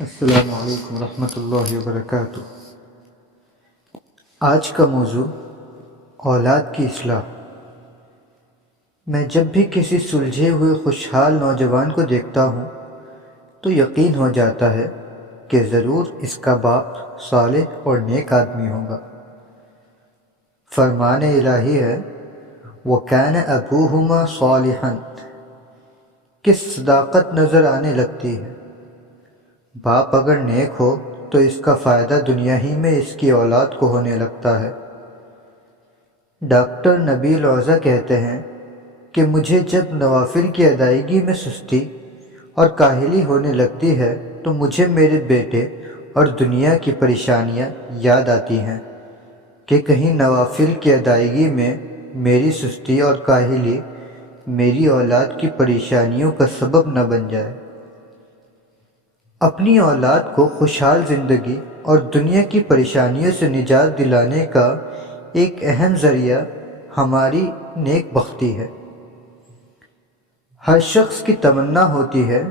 السلام علیکم ورحمۃ اللہ وبرکاتہ۔ آج کا موضوع اولاد کی اصلاح۔ میں جب بھی کسی سلجھے ہوئے خوشحال نوجوان کو دیکھتا ہوں تو یقین ہو جاتا ہے کہ ضرور اس کا باپ صالح اور نیک آدمی ہوگا۔ فرمان الہی ہے وَكَانَ أَبُوهُمَا صَالِحًا، کس صداقت نظر آنے لگتی ہے۔ باپ اگر نیک ہو تو اس کا فائدہ دنیا ہی میں اس کی اولاد کو ہونے لگتا ہے۔ ڈاکٹر نبیل اوزہ کہتے ہیں کہ مجھے جب نوافل کی ادائیگی میں سستی اور کاہلی ہونے لگتی ہے تو مجھے میرے بیٹے اور دنیا کی پریشانیاں یاد آتی ہیں کہ کہیں نوافل کی ادائیگی میں میری سستی اور کاہلی میری اولاد کی پریشانیوں کا سبب نہ بن جائے۔ اپنی اولاد کو خوشحال زندگی اور دنیا کی پریشانیوں سے نجات دلانے کا ایک اہم ذریعہ ہماری نیک بختی ہے۔ ہر شخص کی تمنا ہوتی ہے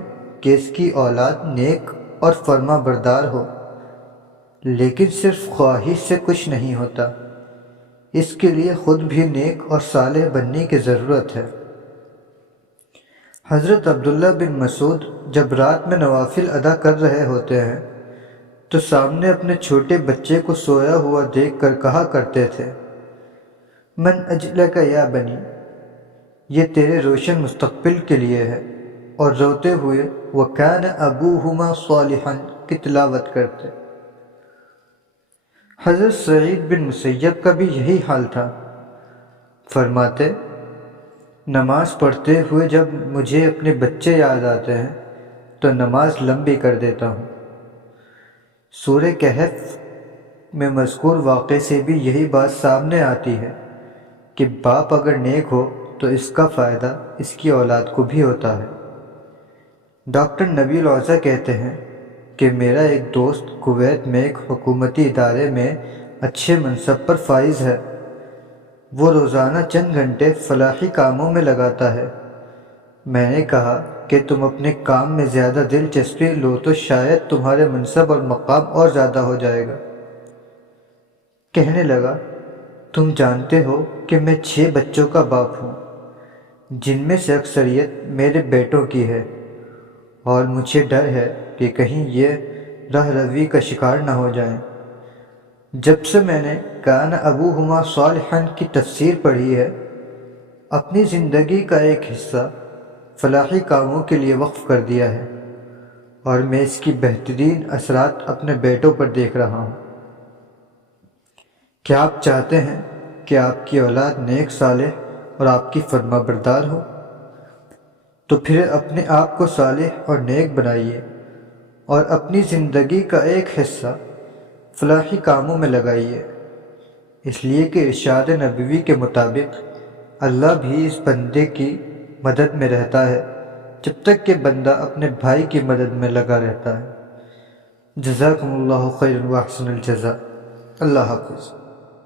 کہ اس کی اولاد نیک اور فرما بردار ہو، لیکن صرف خواہش سے کچھ نہیں ہوتا، اس کے لیے خود بھی نیک اور صالح بننے کی ضرورت ہے۔ حضرت عبداللہ بن مسعود جب رات میں نوافل ادا کر رہے ہوتے ہیں تو سامنے اپنے چھوٹے بچے کو سویا ہوا دیکھ کر کہا کرتے تھے من اجلک یا بنی، یہ تیرے روشن مستقبل کے لیے ہے، اور روتے ہوئے وَكَانَ أَبُوهُمَا صَالِحًا کی تلاوت کرتے۔ حضرت سعید بن مسیب کا بھی یہی حال تھا۔ فرماتے نماز پڑھتے ہوئے جب مجھے اپنے بچے یاد آتے ہیں تو نماز لمبی کر دیتا ہوں۔ سورہ کہف میں مذکور واقعے سے بھی یہی بات سامنے آتی ہے کہ باپ اگر نیک ہو تو اس کا فائدہ اس کی اولاد کو بھی ہوتا ہے۔ ڈاکٹر نبیل اوزہ کہتے ہیں کہ میرا ایک دوست کویت میں ایک حکومتی ادارے میں اچھے منصب پر فائز ہے۔ وہ روزانہ چند گھنٹے فلاحی کاموں میں لگاتا ہے۔ میں نے کہا کہ تم اپنے کام میں زیادہ دلچسپی لو تو شاید تمہارے منصب اور مقام اور زیادہ ہو جائے گا۔ کہنے لگا تم جانتے ہو کہ میں 6 بچوں کا باپ ہوں، جن میں سے اکثریت میرے بیٹوں کی ہے، اور مجھے ڈر ہے کہ کہیں یہ رہ روی کا شکار نہ ہو جائیں۔ جب سے میں نے کان ابوہما صالحا کی تفسیر پڑھی ہے، اپنی زندگی کا ایک حصہ فلاحی کاموں کے لیے وقف کر دیا ہے، اور میں اس کی بہترین اثرات اپنے بیٹوں پر دیکھ رہا ہوں۔ کیا آپ چاہتے ہیں کہ آپ کی اولاد نیک صالح اور آپ کی فرما بردار ہو؟ تو پھر اپنے آپ کو صالح اور نیک بنائیے اور اپنی زندگی کا ایک حصہ فلاحی کاموں میں لگائیے، اس لیے کہ ارشاد نبوی کے مطابق اللہ بھی اس بندے کی مدد میں رہتا ہے جب تک کہ بندہ اپنے بھائی کی مدد میں لگا رہتا ہے۔ جزاکم اللہ خیر و احسن الجزاء۔ اللہ حافظ۔